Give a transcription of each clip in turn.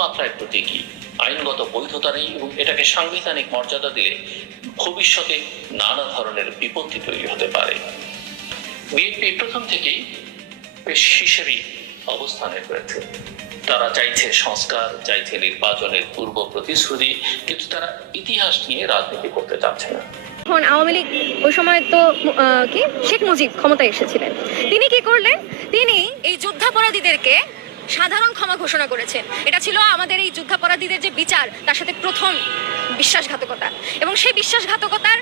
মাত্রায় প্রতীকী, আইনগত বৈধতা নেই এবং এটাকে সাংবিধানিক মর্যাদা দিলে ভবিষ্যতে নানা ধরনের বিপত্তি তৈরি হতে পারে। বিএনপি প্রথম থেকেই বেশ হিসেবে অবস্থানে রয়েছে। তারা চাইছে সংস্কার, চাইছে নির্বাচনের পূর্ব প্রতিশ্রুতি, কিন্তু তারা ইতিহাস নিয়ে রাজনীতি করতে চাচ্ছে না। এখন আওয়ামী লীগ ওই সময় তো কি? শেখ মুজিব ক্ষমতায় এসেছিলেন। তিনি কি করলেন? তিনি এই যুদ্ধাপরাধীদেরকে সাধারণ ক্ষমা ঘোষণা করেছেন। এটা ছিল আমাদের এই যুদ্ধাপরাধীদের যে বিচার, তার সাথে প্রথম বিশ্বাসঘাতকতা। এবং সেই বিশ্বাসঘাতকতার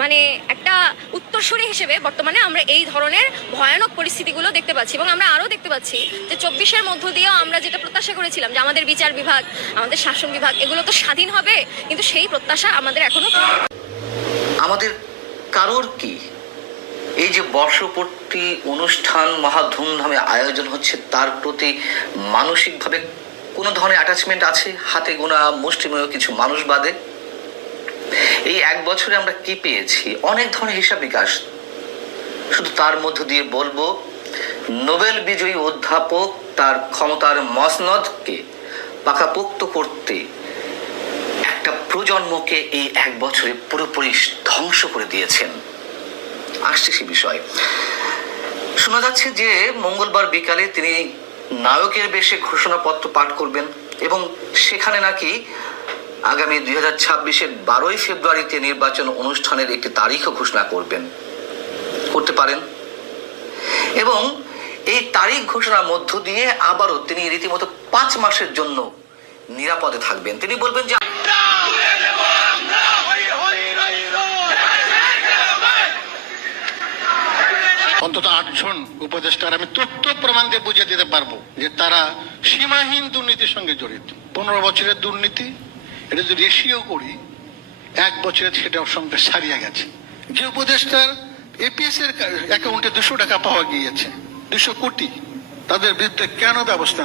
মানে একটা উত্তরসূরি হিসেবে বর্তমানে আমরা এই ধরনের ভয়ানক পরিস্থিতিগুলো দেখতে পাচ্ছি। এবং আমরা আরও দেখতে পাচ্ছি যে চব্বিশের মধ্য দিয়েও আমরা যেটা প্রত্যাশা করেছিলাম যে আমাদের বিচার বিভাগ, আমাদের শাসন বিভাগ, এগুলো তো স্বাধীন হবে, কিন্তু সেই প্রত্যাশা আমাদের এখনও আমাদের কারোর কি? এই যে বর্ষপূর্তি অনুষ্ঠান, মহা ধুমধামে আয়োজন হচ্ছে, তার প্রতি মানসিকভাবে কোনো ধরনের অ্যাটাচমেন্ট আছে? হাতে গোনা, মুষ্টিমেয় কিছু মানুষ বাদে? এই এক বছরে আমরা কি পেয়েছি? অনেক ধরনের হিসাব নিকাশ। শুধু তার মধ্য দিয়ে বলব, নোবেল বিজয়ী অধ্যাপক তার ক্ষমতার মসনদকে পাকাপোক্ত করতে একটা প্রজন্মকে এই এক বছরে পুরোপুরি ধ্বংস করে দিয়েছেন। আসছে সে বিষয়। শোনা যাচ্ছে যে মঙ্গলবার বিকালে তিনি নায়কের বেশে ঘোষণাপত্র পাঠ করবেন এবং সেখানে নাকি আগামী দুই হাজার ছাব্বিশের বারোই ফেব্রুয়ারিতে নির্বাচন অনুষ্ঠানের একটি তারিখও ঘোষণা করবেন। করতে পারেন। এবং এই তারিখ ঘোষণার মধ্য দিয়ে আবারও তিনি রীতিমতো পাঁচ মাসের জন্য নিরাপদে থাকবেন। তিনি বলবেন যে অন্তত আটজন উপদেষ্টার আমি তথ্য প্রমাণ দিয়ে বুঝিয়ে দিতে পারব যে তারা সীমাহীন দুর্নীতির সঙ্গে জড়িত। পনেরো বছরের দুর্নীতি, এটা যদি রেশিও করি, এক বছরের সেটা সঙ্গে সারিয়া গেছে। যে উপদেষ্টার এপিএস এর অ্যাকাউন্টে দুশো টাকা পাওয়া গিয়েছে, দুশো কোটি, তাদের বিরুদ্ধে কেন ব্যবস্থা